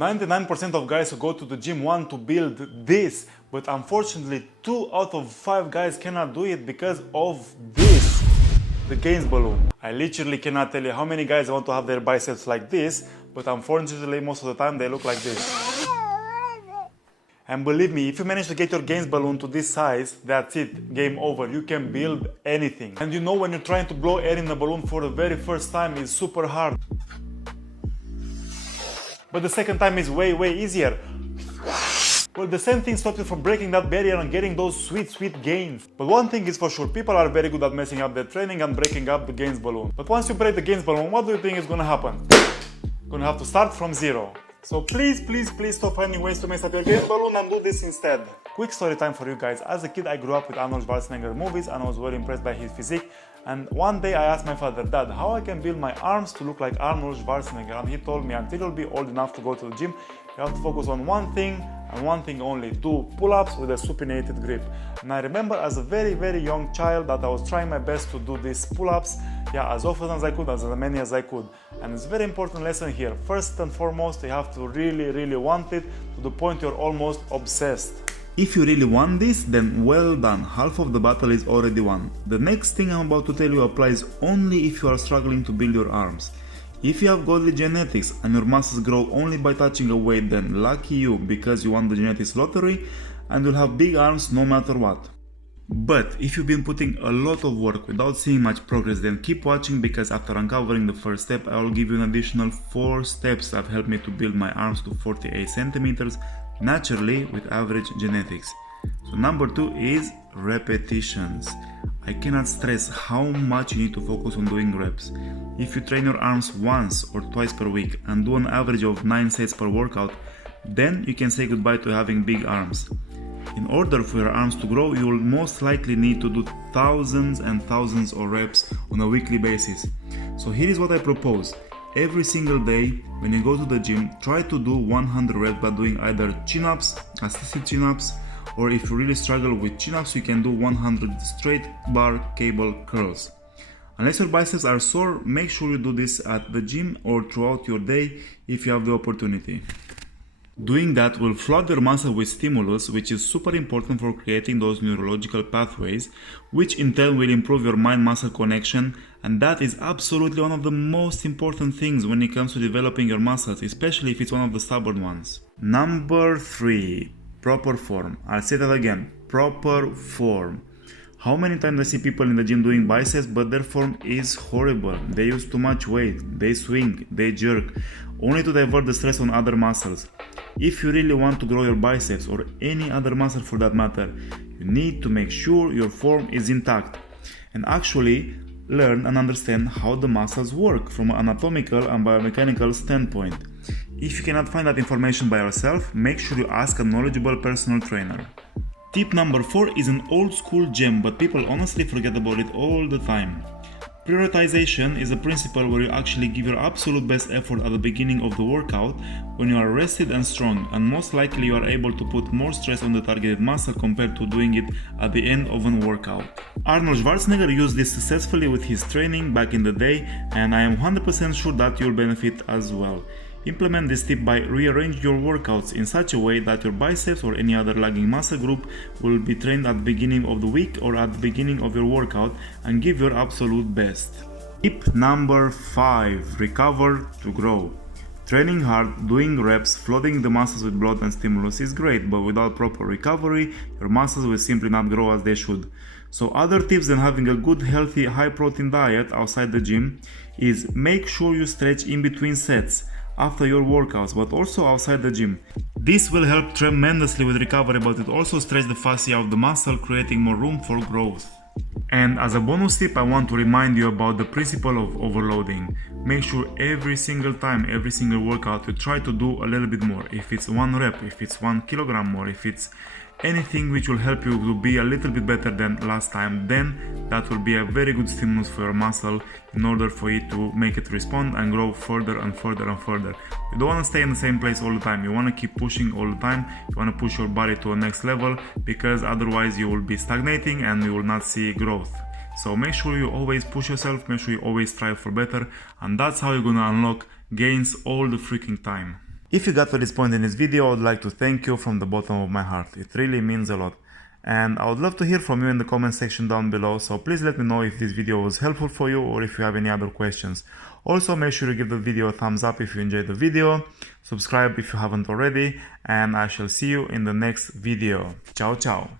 99% of guys who go to the gym want to build this, but unfortunately 2 out of 5 guys cannot do it because of this, the gains balloon. I literally cannot tell you how many guys want to have their biceps like this, but unfortunately most of the time they look like this. And believe me, if you manage to get your gains balloon to this size, that's it, game over. You can build anything. And you know, when you're trying to blow air in a balloon for the very first time, it's super hard. But the second time is way easier. Well, the same thing stops you from breaking that barrier and getting those sweet gains. But one thing is for sure, people are very good at messing up their training and breaking up the gains balloon. But once you break the gains balloon, what do you think is gonna happen? You're gonna have to start from zero. So please stop finding ways to mess up your gains balloon and do this instead. Quick story time for you guys. As a kid, I grew up with Arnold Schwarzenegger movies and I was very impressed by his physique. And one day I asked my father, Dad, how I can build my arms to look like Arnold Schwarzenegger? And he told me, until you'll be old enough to go to the gym, you have to focus on one thing and one thing only: do pull-ups with a supinated grip. And I remember as a very young child that I was trying my best to do these pull-ups, as often as I could, as many as I could. And it's a very important lesson here. First and foremost, you have to really want it to the point you're almost obsessed. If you really want this, then well done, half of the battle is already won. The next thing I'm about to tell you applies only if you are struggling to build your arms. If you have godly genetics and your muscles grow only by touching a weight, then lucky you, because you won the genetics lottery and you'll have big arms no matter what. But if you've been putting a lot of work without seeing much progress, then keep watching, because after uncovering the first step, I will give you an additional 4 steps that have helped me to build my arms to 48 centimeters naturally with average genetics. So number 2 is repetitions. I cannot stress how much you need to focus on doing reps. If you train your arms once or twice per week and do an average of 9 sets per workout, then you can say goodbye to having big arms. In order for your arms to grow, you will most likely need to do thousands and thousands of reps on a weekly basis. So here is what I propose. Every single day when you go to the gym, try to do 100 reps by doing either chin-ups, assisted chin-ups, or if you really struggle with chin-ups, you can do 100 straight bar cable curls. Unless your biceps are sore, make sure you do this at the gym or throughout your day if you have the opportunity. Doing that will flood your muscle with stimulus, which is super important for creating those neurological pathways, which in turn will improve your mind-muscle connection, and that is absolutely one of the most important things when it comes to developing your muscles, especially if it's one of the stubborn ones. Number 3. Proper form. I'll say that again. Proper form. How many times I see people in the gym doing biceps, but their form is horrible. They use too much weight, they swing, they jerk, only to divert the stress on other muscles. If you really want to grow your biceps, or any other muscle for that matter, you need to make sure your form is intact and actually learn and understand how the muscles work from an anatomical and biomechanical standpoint. If you cannot find that information by yourself, make sure you ask a knowledgeable personal trainer. Tip number 4 is an old school gem, but people honestly forget about it all the time. Prioritization is a principle where you actually give your absolute best effort at the beginning of the workout when you are rested and strong, and most likely you are able to put more stress on the targeted muscle compared to doing it at the end of a workout. Arnold Schwarzenegger used this successfully with his training back in the day, and I am 100% sure that you'll benefit as well. Implement this tip by rearranging your workouts in such a way that your biceps or any other lagging muscle group will be trained at the beginning of the week or at the beginning of your workout, and give your absolute best. Tip number 5. Recover to grow. Training hard, doing reps, flooding the muscles with blood and stimulus is great, but without proper recovery, your muscles will simply not grow as they should. So other tips than having a good, healthy, high protein diet outside the gym is make sure you stretch in between sets after your workouts, but also outside the gym. This will help tremendously with recovery, but it also stretches the fascia of the muscle, creating more room for growth. And as a bonus tip, I want to remind you about the principle of overloading. Make sure every single time, every single workout, you try to do a little bit more. If it's 1 rep, if it's 1 kilogram more, if it's anything which will help you to be a little bit better than last time, then that will be a very good stimulus for your muscle in order for it to make it respond and grow further and further and further. You don't want to stay in the same place all the time. You want to keep pushing all the time. You want to push your body to a next level, because otherwise you will be stagnating and you will not see growth. So make sure you always push yourself, make sure you always strive for better, and that's how you're gonna unlock gains all the freaking time. If you got to this point in this video, I would like to thank you from the bottom of my heart. It really means a lot. And I would love to hear from you in the comment section down below, so please let me know if this video was helpful for you or if you have any other questions. Also, make sure you give the video a thumbs up if you enjoyed the video, subscribe if you haven't already, and I shall see you in the next video. Ciao ciao!